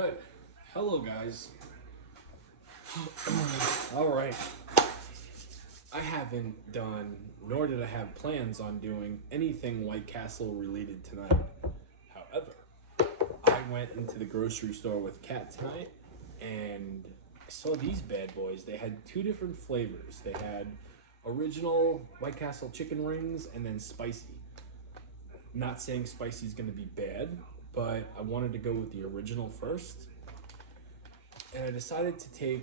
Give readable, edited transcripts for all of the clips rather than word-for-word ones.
Good. Hello, guys. All right. I haven't done, nor did I have plans on doing anything White Castle related tonight. However, I went into the grocery store with Kat tonight, and I saw these bad boys. They had two different flavors. They had original White Castle chicken rings and then spicy. Not saying spicy is going to be bad, but I wanted to go with the original first. And I decided to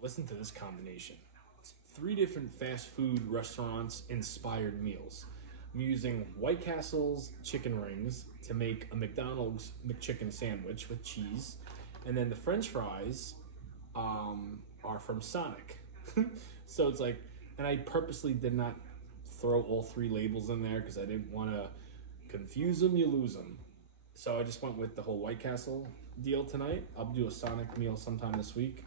listen to this combination. It's 3 different fast food restaurants inspired meals. I'm using White Castle's chicken rings to make a McDonald's Mcchicken Sandwich with cheese. And then the French fries are from Sonic. So it's like, and I purposely did not throw all 3 labels in there because I didn't want to confuse them, you lose them. So I just went with the whole White Castle deal tonight. I'll do a Sonic meal sometime this week.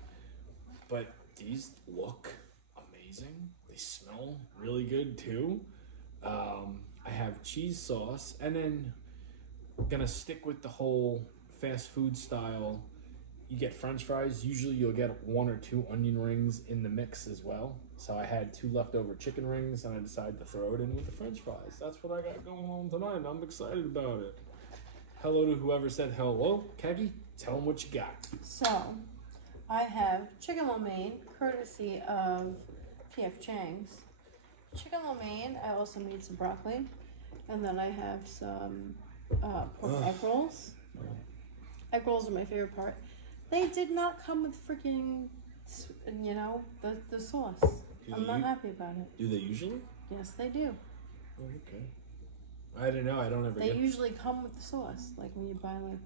But these look amazing. They smell really good too. I have cheese sauce, and then I'm gonna stick with the whole fast food style. You get French fries. Usually you'll get 1 or 2 onion rings in the mix as well. So I had 2 leftover chicken rings, and I decided to throw it in with the French fries. That's what I got going on tonight, and I'm excited about it. Hello to whoever said hello. Kagi, tell them what you got. So, I have chicken lo mein, courtesy of P.F. Chang's. Chicken lo mein, I also made some broccoli. And then I have some pork egg rolls. Egg rolls are my favorite part. They did not come with freaking, the sauce. I'm not happy about it. Do they usually? Yes, they do. Oh, okay. I don't know. I don't ever They usually come with the sauce. Like when you buy like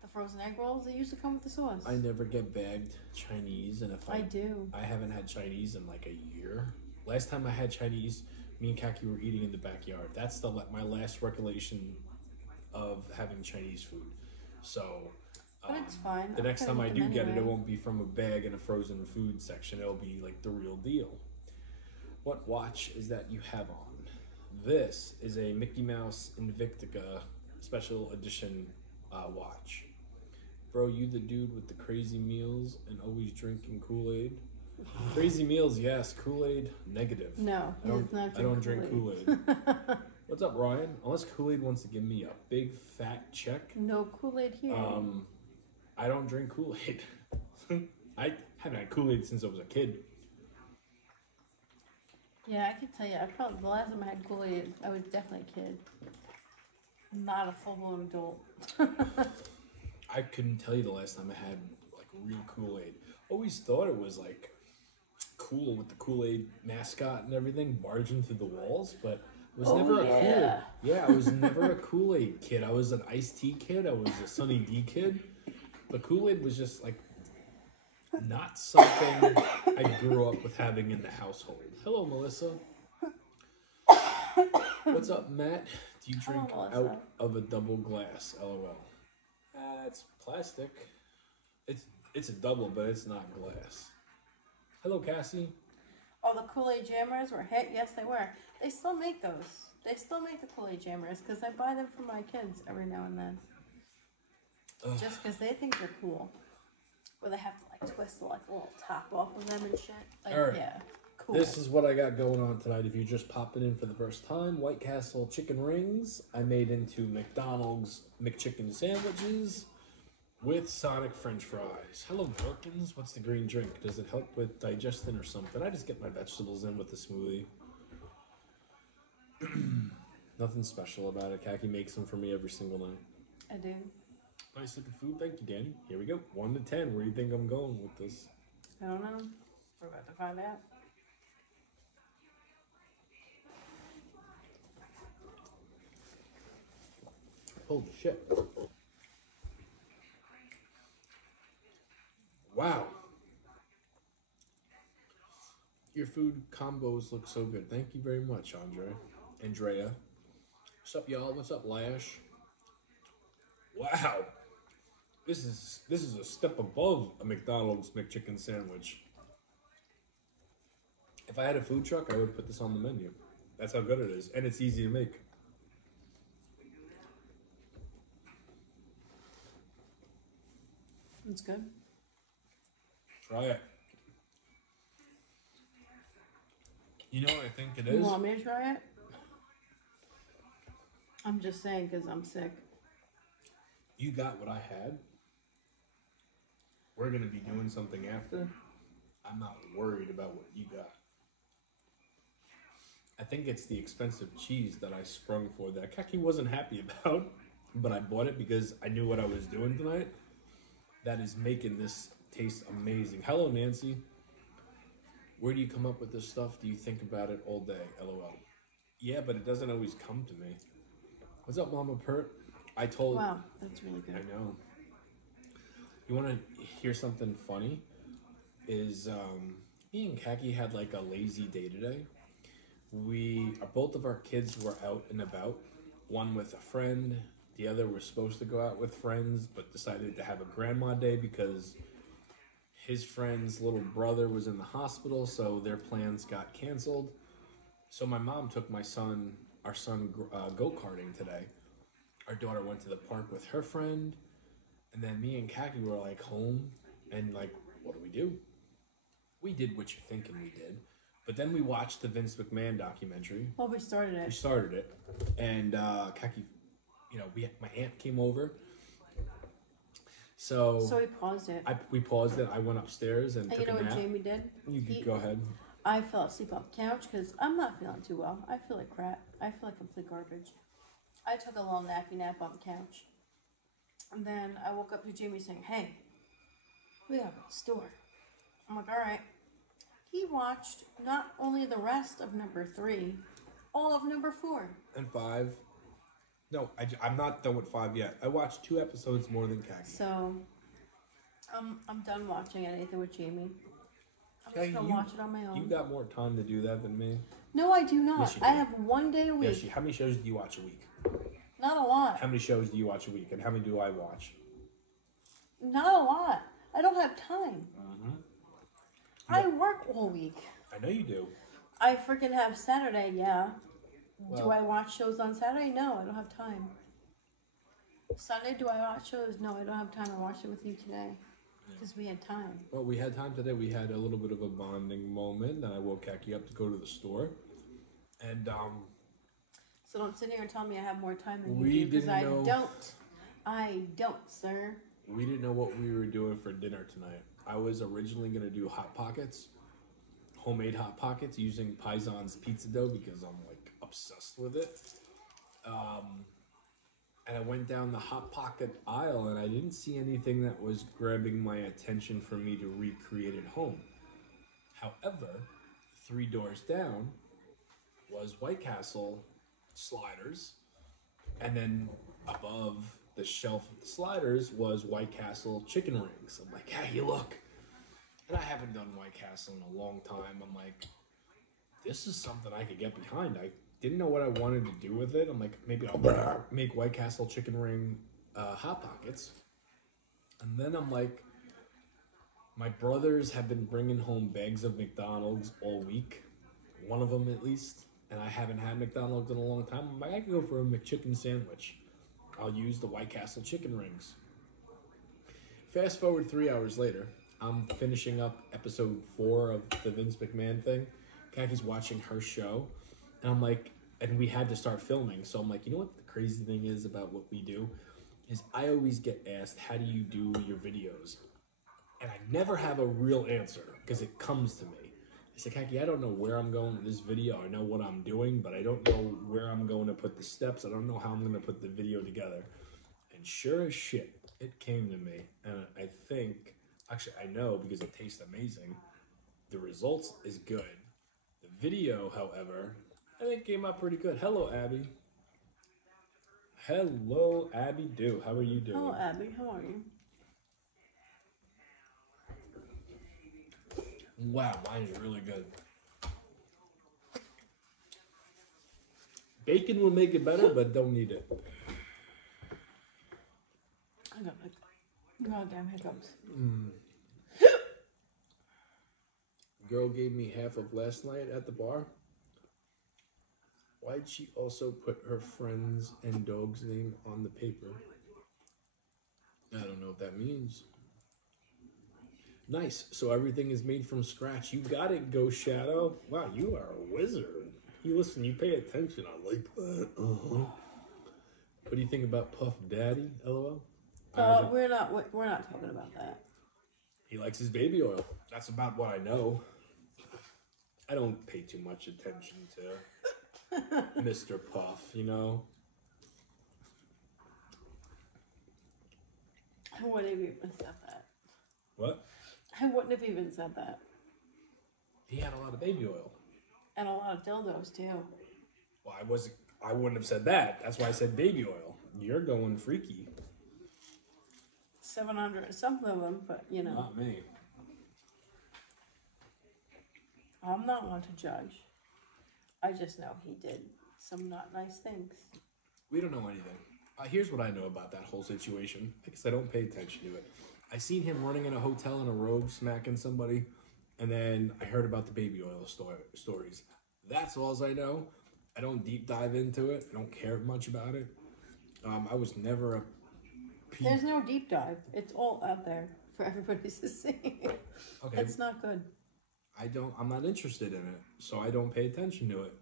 the frozen egg rolls, they usually come with the sauce. I never get bagged Chinese, and if I do. I haven't had Chinese in like a year. Last time I had Chinese, me and Kaki were eating in the backyard. That's my last recollection of having Chinese food. So, but it's fine. The next time I do get it won't be from a bag in a frozen food section. It'll be like the real deal. What watch is that you have on? This is a Mickey Mouse Invictica special edition watch. Bro, you the dude with the crazy meals and always drinking Kool-Aid? Crazy meals, yes. Kool-Aid, negative. No, I don't drink Kool-Aid. What's up, Ryan? Unless Kool-Aid wants to give me a big fat check. No Kool-Aid here. I don't drink Kool-Aid. I haven't had Kool-Aid since I was a kid. Yeah, I can tell you. The last time I had Kool-Aid, I was definitely a kid, not a full-blown adult. I couldn't tell you the last time I had like real Kool-Aid. Always thought it was like cool with the Kool-Aid mascot and everything barging through the walls, but I was never a Kool-Aid. Yeah, I was never a Kool-Aid kid. I was an iced tea kid. I was a Sunny D kid. But Kool-Aid was just like not something I grew up with having in the household. Hello, Melissa. What's up, Matt? Do you drink out of a double glass? LOL. It's plastic. It's a double, but it's not glass. Hello, Cassie. Oh, the Kool-Aid Jammers were hit? Yes, they were. They still make those. They still make the Kool-Aid Jammers because I buy them for my kids every now and then. Just because they think they're cool. Where they have to like twist the little top off of them and shit. Like, all right. Yeah, cool. This is what I got going on tonight. If you're just popping in for the first time, White Castle chicken rings. I made into McDonald's Mcchicken Sandwiches with Sonic French fries. Hello, Perkins. What's the green drink? Does it help with digestion or something? I just get my vegetables in with the smoothie. Nothing special about it. Kaki makes them for me every single night. I do. Nice looking food. Thank you, Danny. Here we go. 1 to 10. Where do you think I'm going with this? I don't know. We're about to find out. Holy shit. Wow. Your food combos look so good. Thank you very much, Andrea. What's up, y'all? What's up, Lash? Wow. This is a step above a McDonald's McChicken sandwich. If I had a food truck, I would put this on the menu. That's how good it is. And it's easy to make. It's good. Try it. You know what I think it You is? want me to try it? I'm just saying because I'm sick. You got what I had. We're going to be doing something after. I'm not worried about what you got. I think it's the expensive cheese that I sprung for that Kaki wasn't happy about, but I bought it because I knew what I was doing tonight. That is making this taste amazing. Hello, Nancy. Where do you come up with this stuff? Do you think about it all day? LOL. Yeah, but it doesn't always come to me. What's up, Mama Pert? Wow, that's really good. I know. You want to hear something funny? Is me and Kaki had like a lazy day today. Both of our kids were out and about. One with a friend. The other was supposed to go out with friends, but decided to have a grandma day because his friend's little brother was in the hospital, so their plans got canceled. So my mom took our son go-karting today. Our daughter went to the park with her friend, and then me and Kaki were like home, and like, what do? We did what you're thinking we did. But then we watched the Vince McMahon documentary. Well, we started it. And Kaki, my aunt came over. So we paused it. We paused it. I went upstairs and took a nap. You know what Jamie did? You could go ahead. I fell asleep on the couch because I'm not feeling too well. I feel like crap. I feel like complete garbage. I took a little nappy nap on the couch. And then I woke up to Jamie saying, hey, we gotta go to the store. I'm like, all right. He watched not only the rest of number 3, all of number 4. And 5. No, I'm not done with 5 yet. I watched 2 episodes more than Kaki. So, I'm done watching anything with Jamie. I'm just gonna watch it on my own. You got more time to do that than me. No, I do not. Yes, you do. I have 1 day a week. Yes, how many shows do you watch a week? Not a lot. How many shows do you watch a week? And how many do I watch? Not a lot. I don't have time. Mm-hmm. I work all week. I know you do. I freaking have Saturday, yeah. Well, do I watch shows on Saturday? No, I don't have time. Sunday, do I watch shows? No, I don't have time. I watched it with you today. Because we had time. Well, we had time today. We had a little bit of a bonding moment. And I woke Kaki up to go to the store. And, so don't sit here and tell me I have more time than you do. Because I don't. I don't, sir. We didn't know what we were doing for dinner tonight. I was originally going to do Hot Pockets. Homemade Hot Pockets using Paisan's pizza dough because I'm like obsessed with it. And I went down the Hot Pocket aisle and I didn't see anything that was grabbing my attention for me to recreate at home. However, 3 doors down was White Castle sliders, and then above the shelf of the sliders was White Castle chicken rings. I'm like, hey, look. And I haven't done White Castle in a long time. I'm like, this is something I could get behind. I didn't know what I wanted to do with it. I'm like, maybe I'll make White Castle chicken ring Hot Pockets. And then I'm like, my brothers have been bringing home bags of McDonald's all week. One of them at least. And I haven't had McDonald's in a long time. I'm like, I could go for a Mcchicken sandwich. I'll use the White Castle chicken rings. Fast forward 3 hours later. I'm finishing up episode 4 of the Vince McMahon thing. Kaki's watching her show. And I'm like, and we had to start filming. So I'm like, you know what the crazy thing is about what we do? Is I always get asked, how do you do your videos? And I never have a real answer because it comes to me. I said, Kaki, I don't know where I'm going with this video. I know what I'm doing, but I don't know where I'm going to put the steps. I don't know how I'm going to put the video together. And sure as shit, it came to me. And I think, actually I know because it tastes amazing. The results is good. The video, however, I think came out pretty good. Hello, Abby. Hello, Abby Do. How are you doing? Hello, Abby. How are you? Wow, mine is really good. Bacon will make it better, but don't need it. I got like goddamn hiccups. Girl gave me half of last night at the bar. Why'd she also put her friend's and dog's name on the paper? I don't know what that means. Nice. So everything is made from scratch. You got it, Ghost Shadow. Wow, you are a wizard. You listen, you pay attention. I like that. What do you think about Puff Daddy? LOL. We're not talking about that. He likes his baby oil. That's about what I know. I don't pay too much attention to Mr. Puff, you know. I wouldn't have even said that. What? I wouldn't have even said that. He had a lot of baby oil. And a lot of dildos, too. Well, I wouldn't have said that. That's why I said baby oil. You're going freaky. 700, something of them, but, you know. Not me. I'm not one to judge. I just know he did some not nice things. We don't know anything. Here's what I know about that whole situation, because I don't pay attention to it. I seen him running in a hotel in a robe, smacking somebody, and then I heard about the baby oil stories. That's all I know. I don't deep dive into it. I don't care much about it. I was never a... There's no deep dive. It's all out there for everybody to see. Okay. It's not good. I'm not interested in it, so I don't pay attention to it.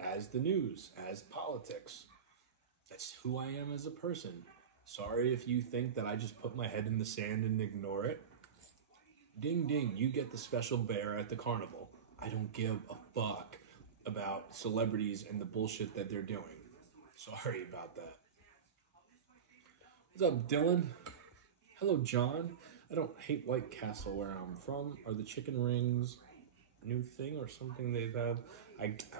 As the news, as politics. That's who I am as a person. Sorry if you think that I just put my head in the sand and ignore it. Ding ding, you get the special bear at the carnival. I don't give a fuck about celebrities and the bullshit that they're doing. Sorry about that. What's up, Dylan? Hello, John. I don't hate White Castle where I'm from. Are the chicken rings a new thing or something they've had?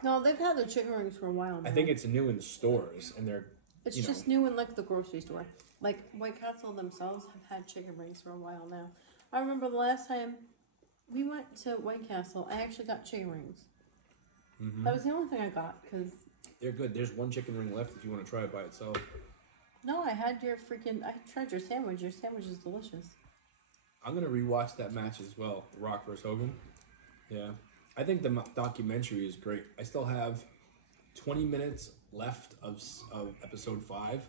No, they've had the chicken rings for a while now. I think it's new in the stores, and they're... It's just new in, like, the grocery store. Like, White Castle themselves have had chicken rings for a while now. I remember the last time we went to White Castle, I actually got chicken rings. Mm-hmm. That was the only thing I got, because... They're good. There's one chicken ring left if you want to try it by itself. No, I tried your sandwich. Your sandwich is delicious. I'm going to rewatch that match as well, The Rock vs. Hogan. Yeah. I think the documentary is great. I still have 20 minutes left of episode 5,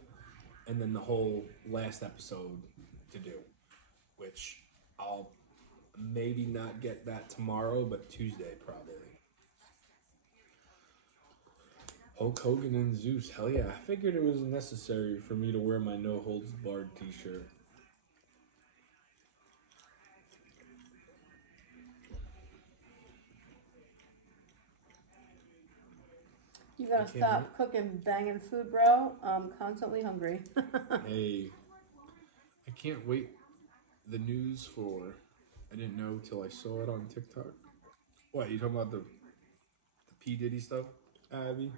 and then the whole last episode to do, which I'll maybe not get that tomorrow, but Tuesday probably. Hulk Hogan and Zeus, hell yeah. I figured it was necessary for me to wear my No Holds Barred t-shirt. You gotta stop cooking, banging food, bro. I'm constantly hungry. Hey, I can't wait the news for, I didn't know till I saw it on TikTok. What, you talking about the P. Diddy stuff, Abby?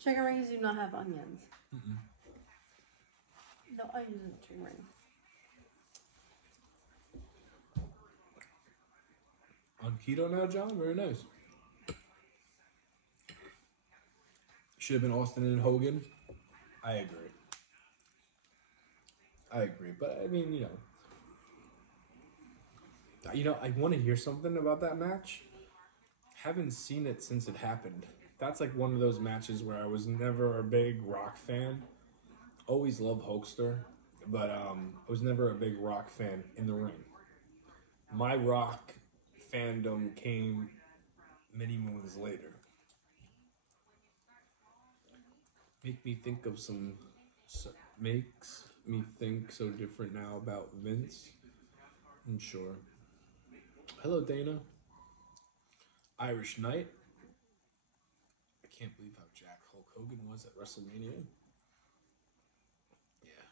Chicken rings do not have onions. No onions in chicken rings. On keto now, John? Very nice. Should have been Austin and Hogan. I agree. But, I mean, I want to hear something about that match. Haven't seen it since it happened. That's like one of those matches where I was never a big Rock fan. Always loved Hulkster, but I was never a big Rock fan in the ring. My Rock fandom came many moons later. Makes me think so different now about Vince. I'm sure. Hello, Dana. Irish Knight. I can't believe how jacked Hulk Hogan was at WrestleMania. Yeah.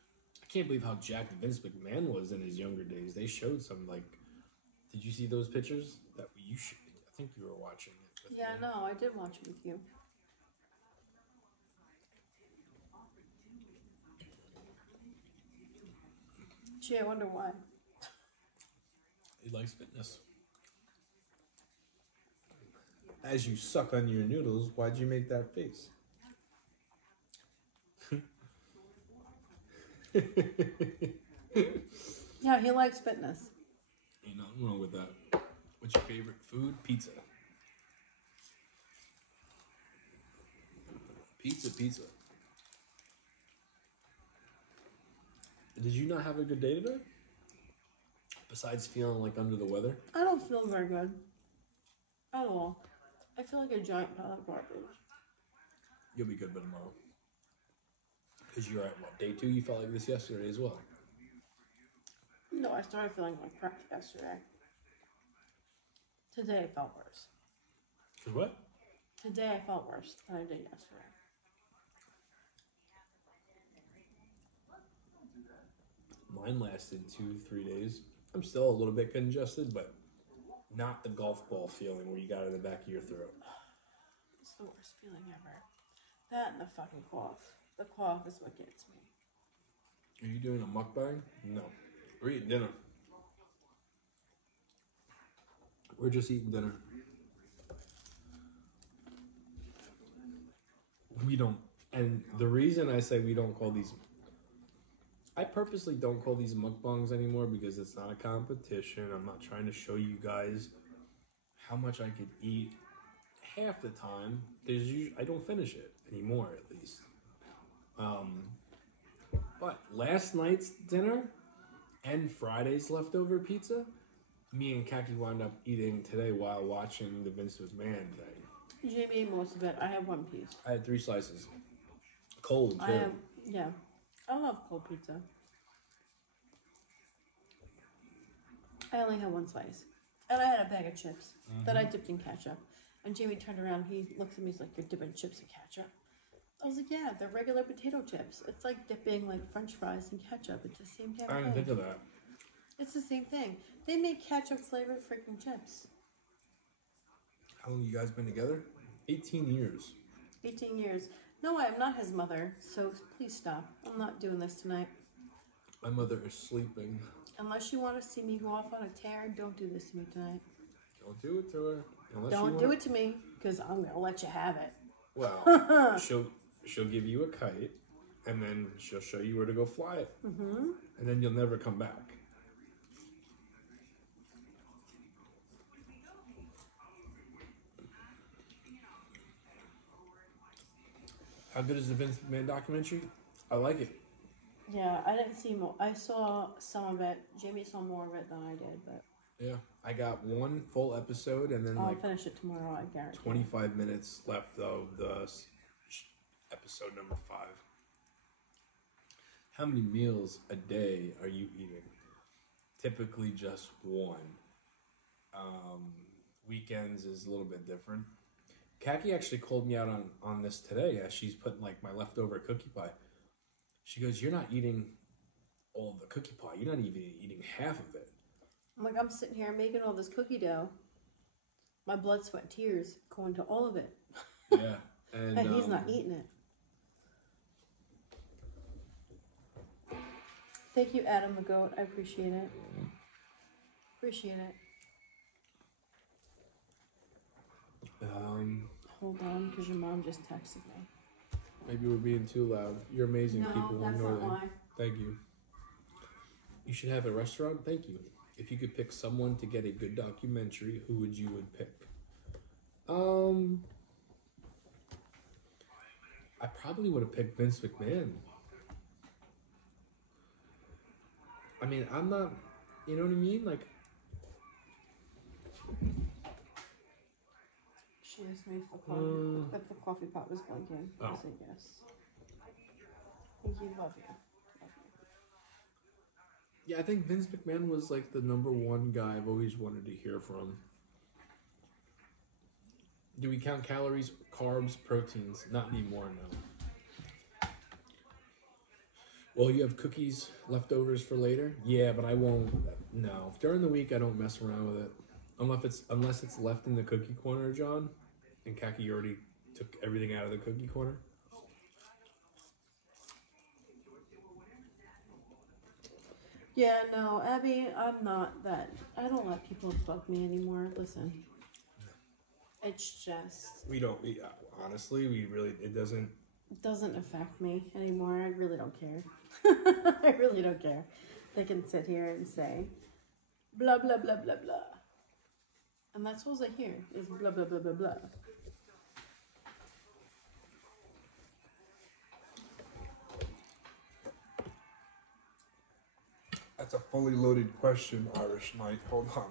I can't believe how jacked Vince McMahon was in his younger days. They showed some, did you see those pictures? I think you were watching it with me. No, I did watch it with you. Gee, I wonder why. He likes fitness. As you suck on your noodles, why'd you make that face? Yeah, he likes fitness. Ain't nothing wrong with that. What's your favorite food? Pizza. Pizza. Did you not have a good day today? Besides feeling like under the weather? I don't feel very good. At all. I feel like a giant pile of garbage. You'll be good by tomorrow. Because you're at what, day 2? You felt like this yesterday as well. No, I started feeling like crap yesterday. Today I felt worse. Cause what? Today I felt worse than I did yesterday. Mine lasted 2-3 days. I'm still a little bit congested, but not the golf ball feeling where you got it in the back of your throat. It's the worst feeling ever. That and the fucking cough. The cough is what gets me. Are you doing a mukbang? No. We're eating dinner. We're just eating dinner. We don't, and the reason I say we don't call these, I purposely don't call these mukbangs anymore because it's not a competition. I'm not trying to show you guys how much I could eat. Half the time, I don't finish it anymore, at least. But last night's dinner and Friday's leftover pizza, me and Kaki wound up eating today while watching the Vince McMahon thing. Jamie ate most of it. I have one piece. I had 3 slices. Cold, too. Yeah. I love cold pizza. I only had 1 slice. And I had a bag of chips that I dipped in ketchup. And Jamie turned around, he looks at me, he's like, "You're dipping chips in ketchup?" I was like, "Yeah, they're regular potato chips. It's like dipping like French fries in ketchup. It's the same damn thing." I didn't think of that. It's the same thing. They make ketchup flavored freaking chips. How long you guys been together? 18 years. 18 years. No, I am not his mother, so please stop. I'm not doing this tonight. My mother is sleeping. Unless you want to see me go off on a tear, don't do this to me tonight. Don't do it to her. Don't do it to me, because I'm going to let you have it. Well, she'll give you a kite, and then she'll show you where to go fly it. And then you'll never come back. How good is the Vince McMahon documentary? I like it. Yeah, I didn't see more. I saw some of it. Jamie saw more of it than I did, but Yeah, I got 1 full episode and then I'll like finish it tomorrow, I guarantee. 25 minutes left of the episode number 5. How many meals a day are you eating? Typically just 1. Weekends is a little bit different. Kaki actually called me out on this today as she's putting like my leftover cookie pie. She goes, "You're not eating all of the cookie pie. You're not even eating half of it." I'm like, I'm sitting here making all this cookie dough. My blood, sweat, tears going to all of it. Yeah. And he's not eating it. Thank you, Adam the Goat. I appreciate it. Appreciate it. Hold on, because your mom just texted me. Maybe we're being too loud. You're amazing people. No, that's Ignore not them. why. Thank you. You should have a restaurant? Thank you. If you could pick someone to get a good documentary, who would you pick? I probably would have picked Vince McMahon. I mean, I'm not, you know what I mean? Like, She asked me if the coffee pot was blinking. I said yes. Thank you, love you. yeah, I think Vince McMahon was like the number 1 guy I've always wanted to hear from. Do we count calories, carbs, proteins? Not anymore, no. Well, you have cookies, leftovers for later? Yeah, but I won't. No. During the week, I don't mess around with it. Unless it's left in the cookie corner, John. And Kaki already took everything out of the cookie corner. Yeah, no, Abby, I'm not that. I don't let people bug me anymore. Listen. It's just... Honestly, it doesn't... It doesn't affect me anymore. I really don't care. I really don't care. They can sit here and say, blah, blah, blah, blah, blah. And that's all I hear, is blah, blah, blah, blah, blah. That's a fully loaded question, Irish Knight. Hold on.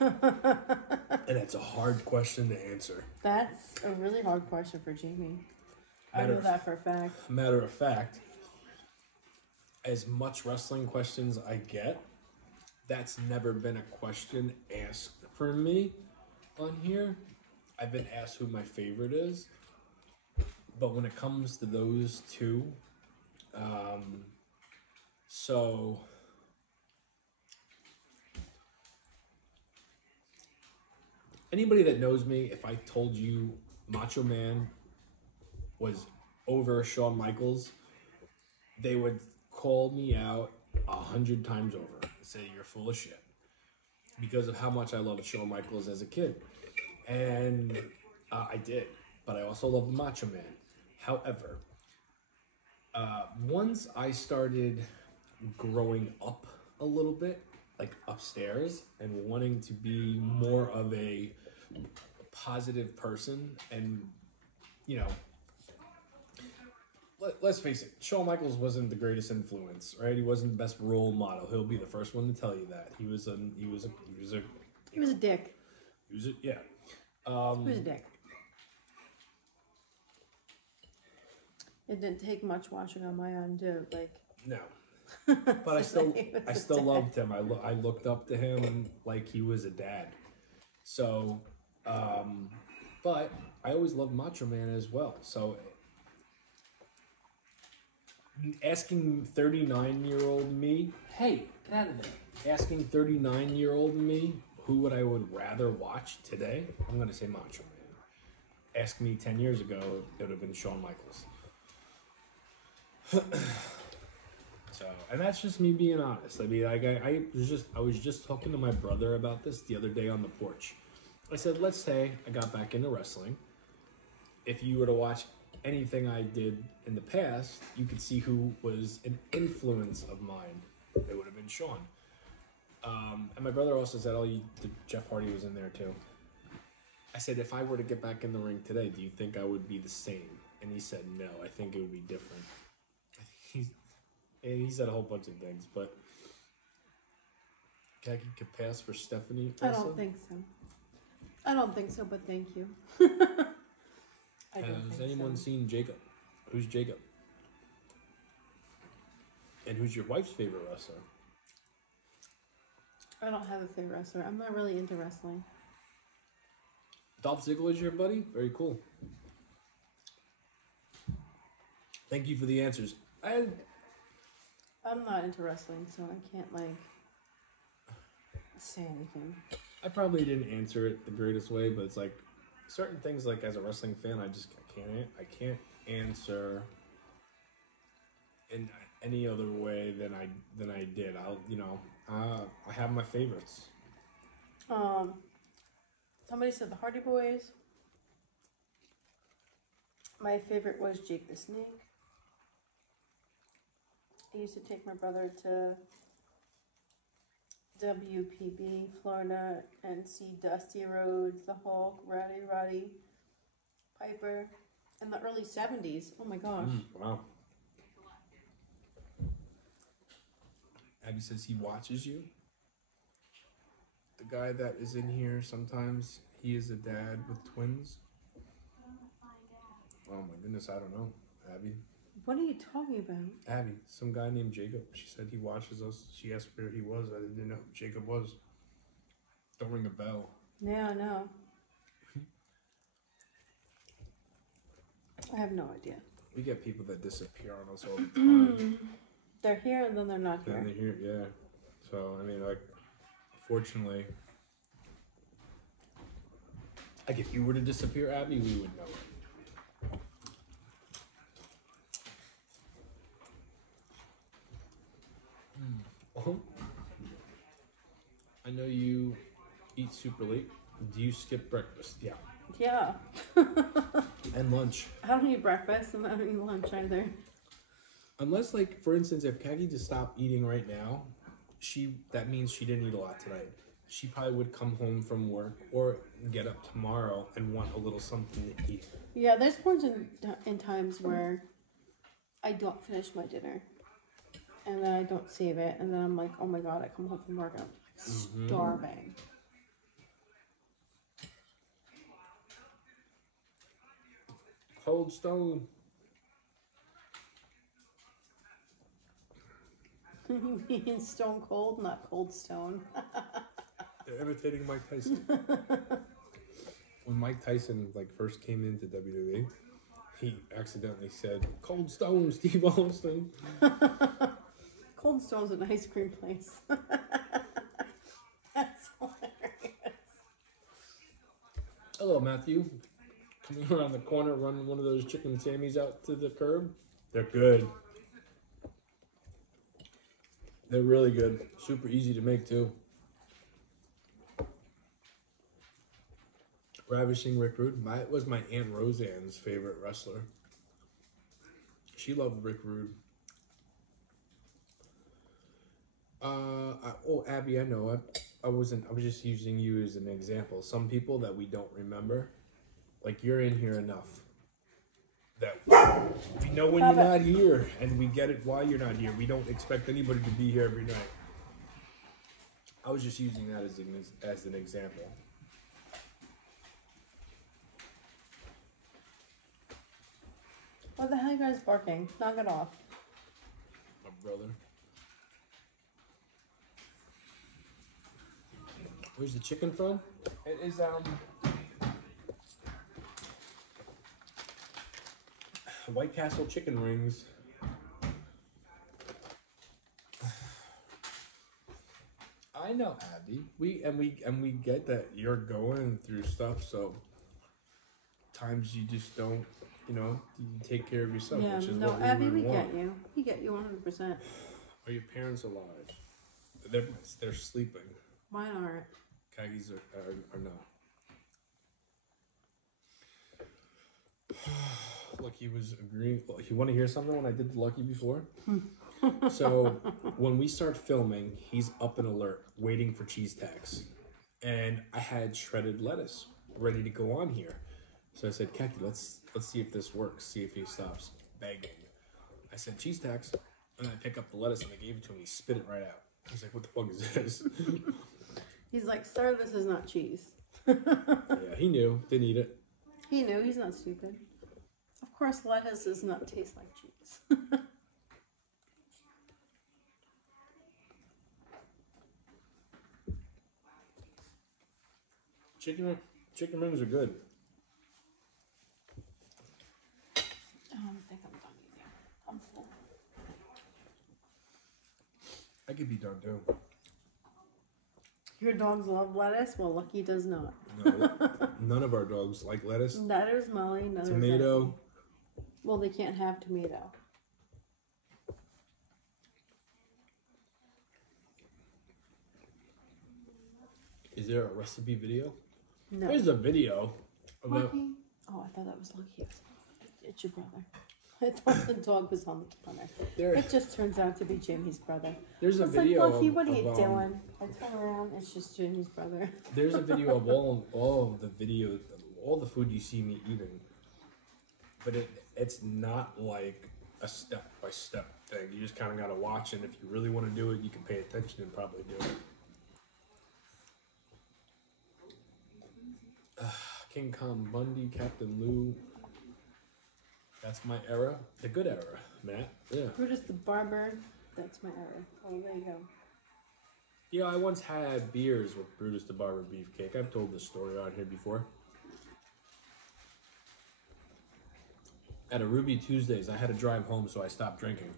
And it's a hard question to answer. That's a really hard question for Jamie. I know that for a fact. Matter of fact, as much wrestling questions I get, that's never been a question asked for me on here. I've been asked who my favorite is. But when it comes to those two, so anybody that knows me, if I told you Macho Man was over Shawn Michaels, they would call me out 100 times over and say you're full of shit because of how much I loved Shawn Michaels as a kid. And I did, but I also loved Macho Man. However, once I started growing up a little bit, like upstairs, and wanting to be more of a positive person, and, you know, let's face it, Shawn Michaels wasn't the greatest influence, right? He wasn't the best role model. He'll be the first one to tell you that. He was a dick. He was a dick. It didn't take much watching on my end, too. Like, no, but I still loved him. I looked up to him like he was a dad. So, but I always loved Macho Man as well. So, asking 39-year-old me, hey, get out of there. Asking 39-year-old me who I would rather watch today, I'm gonna say Macho Man. Ask me 10 years ago, it would have been Shawn Michaels. So, and that's just me being honest. I mean, I was just talking to my brother about this the other day on the porch. I said, let's say I got back into wrestling. If you were to watch anything I did in the past, you could see who was an influence of mine. It would have been Shawn. And my brother also said, Jeff Hardy was in there too. I said, if I were to get back in the ring today, do you think I would be the same? And he said, no, I think it would be different. He said a whole bunch of things, but Kaki could pass for Stephanie also? I don't think so, but thank you. Has anyone seen Jacob? Who's Jacob? And who's your wife's favorite wrestler? I don't have a favorite wrestler. I'm not really into wrestling. Dolph Ziggler is your buddy? Very cool. Thank you for the answers. I'm not into wrestling, so I can't, like, say anything. I probably didn't answer it the greatest way, but it's like certain things, like as a wrestling fan, I can't answer in any other way than I did. I have my favorites. Somebody said the Hardy Boys. My favorite was Jake the Snake. I used to take my brother to WPB, Florida, and see Dusty Rhodes, the Hulk, Roddy Piper, in the early 70s. Oh my gosh. Wow. Abby says he watches you. The guy that is in here sometimes, he is a dad with twins. Oh my goodness, I don't know, Abby. What are you talking about? Abby, some guy named Jacob. She said he watches us. She asked where he was. I didn't know who Jacob was. Don't ring a bell. Yeah, I know. I have no idea. We get people that disappear on us all the time. They're here and then they're not here. And they're here, yeah. So, I mean, like, fortunately, like if you were to disappear, Abby, we would know it. I know you eat super late. Do you skip breakfast? Yeah. Yeah. And lunch. I don't eat breakfast and I don't eat lunch either. Unless, like, for instance, if Kagi just stopped eating right now, that means she didn't eat a lot tonight. She probably would come home from work or get up tomorrow and want a little something to eat. Yeah, there's points in times where I don't finish my dinner. And then I don't save it. And then I'm like, oh my God, I come home from work and I'm like starving. Cold Stone. You mean Stone Cold, not Cold Stone? They're imitating Mike Tyson. When Mike Tyson first came into WWE, he accidentally said, "Cold Stone, Steve Austin." Cold Stone's an ice cream place. That's hilarious. Hello, Matthew. Coming around the corner, running one of those chicken sammies out to the curb. They're good. They're really good. Super easy to make, too. Ravishing Rick Rude. Was my Aunt Roseanne's favorite wrestler. She loved Rick Rude. Abby, I know. I was just using you as an example. Some people that we don't remember, you're in here enough that we know when you're not here, and we get it why you're not here. We don't expect anybody to be here every night. I was just using that as an example. What the hell are you guys barking? Knock it off. My brother. Where's the chicken from? It is White Castle chicken rings. I know, Abby. We get that you're going through stuff, so times you just don't, you take care of yourself. Yeah, which is no, what Abby, we we want. get you. We get you 100%. Are your parents alive? They're sleeping. Mine aren't. Kaggies are not. Lucky was agreeing. You want to hear something when I did the Lucky before? So when we start filming, he's up and alert, waiting for cheese tacks. And I had shredded lettuce ready to go on here. So I said, Kaki, let's see if this works. See if he stops begging. I said, cheese tacks. And I pick up the lettuce and I gave it to him. He spit it right out. I was like, what the fuck is this? He's like, sir, this is not cheese. Yeah, he knew. Didn't eat it. He knew. He's not stupid. Of course, lettuce does not taste like cheese. Chicken wings are good. I think I'm done eating. I'm full. I could be done too. Your dogs love lettuce? Well, Lucky does not. No, none of our dogs like lettuce. Neither is Molly. Neither Tomato. Is well, they can't have tomato. Is there a recipe video? No. There's a video. Lucky? Oh, I thought that was Lucky. It's your brother. I thought the dog was on the counter. It just turns out to be Jimmy's brother. There's a video like, Lucky, what are you doing? I turn around, it's just Jimmy's brother. There's a video of all of the videos, all the food you see me eating. But it's not like a step-by-step thing. You just kind of got to watch, and if you really want to do it, you can pay attention and probably do it. King Kong Bundy, Captain Lou. That's my era. The good era, Matt. Yeah. Brutus the Barber. That's my era. Oh, there you go. Yeah, I once had beers with Brutus the Barber Beefcake. I've told this story on here before. At a Ruby Tuesdays, I had to drive home, so I stopped drinking.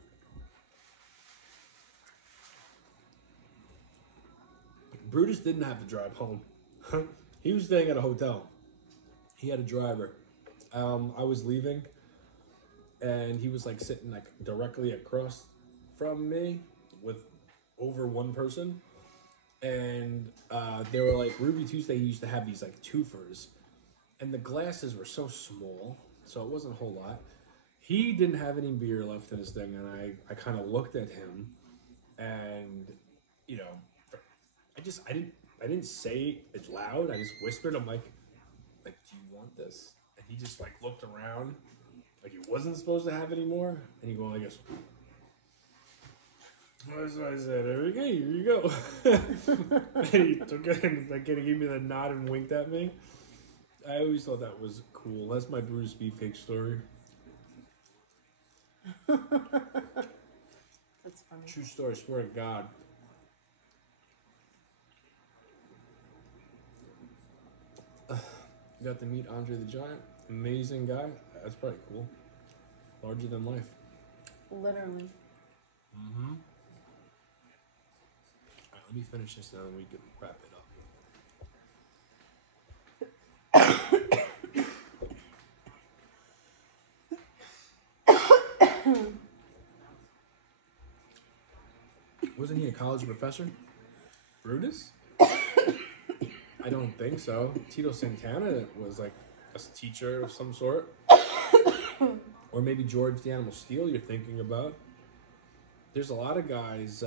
Brutus didn't have to drive home. He was staying at a hotel. He had a driver. I was leaving, and he was sitting directly across from me with over one person. And they were Ruby Tuesday used to have these twofers, and the glasses were so small, so it wasn't a whole lot. He didn't have any beer left in his thing, and I kind of looked at him, and I didn't say it loud. I just whispered. I'm like, do you want this? And he just looked around, like he wasn't supposed to have any more, and you go like this. That's what I said. Okay, here you go. And he took it and like he gave me the nod and winked at me. I always thought that was cool. That's my Brutus Beefcake story. That's funny. True story. Swear to God. Got to meet Andre the Giant. Amazing guy. That's probably cool. Larger than life. Literally. Mm-hmm. Alright, let me finish this now and we can wrap it up. Wasn't he a college professor? Brutus? I don't think so. Tito Santana was like a teacher of some sort. Or maybe George the Animal Steel you're thinking about. There's a lot of guys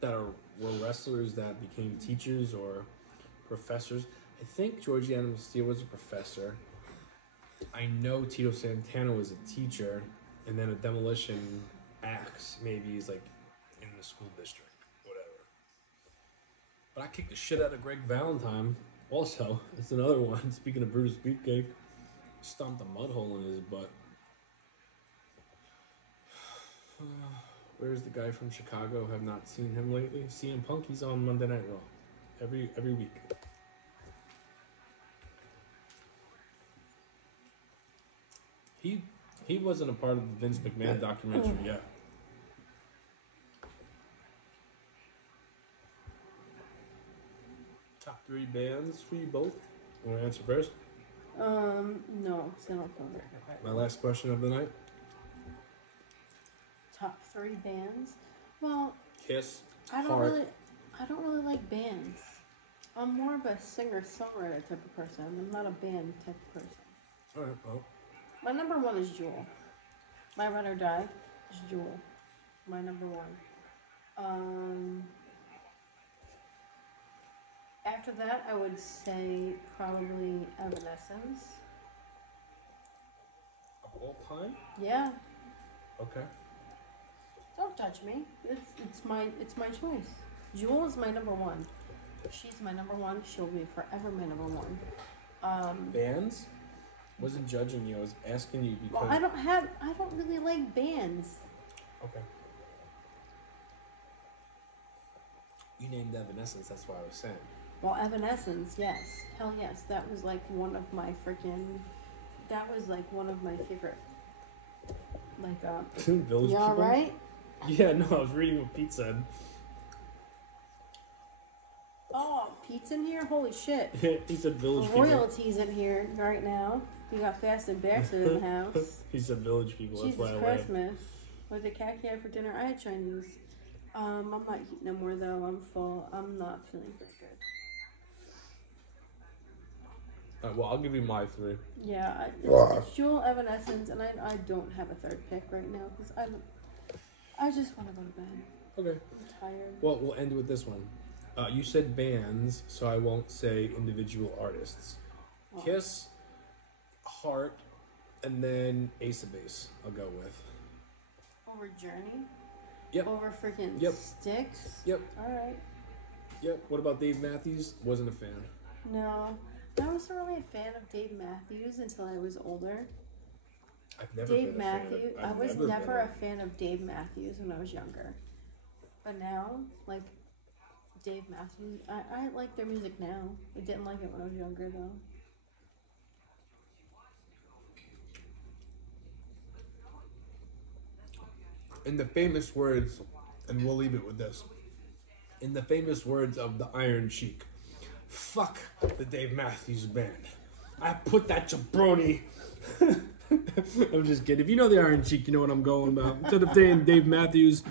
that were wrestlers that became teachers or professors. I think George the Animal Steel was a professor. I know Tito Santana was a teacher. And then a Demolition Axe maybe is like in the school district. Whatever. But I kicked the shit out of Greg Valentine. Also, that's another one. Speaking of Brutus Beefcake, stomped a mud hole in his butt. Where's the guy from Chicago? Have not seen him lately. CM Punk, he's on Monday Night Raw every week. He wasn't a part of the Vince McMahon documentary yet. Top 3 bands for you both? You want to answer first? No, so I don't feel very good. My last question of the night. Top 3 bands? Well, Kiss. I don't Heart. really like bands. I'm more of a singer-songwriter type of person. I'm not a band type of person. Alright, well. My number 1 is Jewel. My Run or Die is Jewel. My number 1. After that, I would say probably Evanescence. Of all time? Yeah. Okay. Don't touch me. It's my choice. Jewel is my number 1. She's my number 1. She'll be forever my number 1. Bands? Wasn't judging you. I was asking you because. Well, I don't really like bands. Okay. You named Evanescence. That's what I was saying. Well, Evanescence, yes. Hell yes. That was like one of my freaking. That was like one of my favorite. Like Village yeah, People? right? Yeah, no, I was reading what Pete said. Oh, Pete's in here? Holy shit. He said Village People. Royalties in here right now. We got Fast and Bastard in the house. He said Village People. That's Jesus why I Christmas. Was it cat for dinner? I had Chinese. I'm not eating no more though. I'm full. I'm not feeling very good. Alright, well, I'll give you my 3. Yeah, it's Jewel, Evanescence, and I don't have a third pick right now because I just want to go to bed. Okay. I'm tired. Well, we'll end with this one. You said bands, so I won't say individual artists. Well, Kiss, Heart, and then Ace of Base. I'll go with. over Journey? Yep. Over freaking Yep. Styx? Yep. Alright. Yep. What about Dave Matthews? Wasn't a fan. No. I wasn't really a fan of Dave Matthews until I was older. I've never Dave been Matthews. a fan of, I was been never a fan of Dave Matthews when I was younger. But now, like, Dave Matthews, I like their music now. I didn't like it when I was younger, though. In the famous words, and we'll leave it with this. In the famous words of the Iron Sheik, fuck the Dave Matthews Band. I put that jabroni. I'm just kidding. If you know the Iron Sheik, you know what I'm going about. Instead of saying Dave Matthews,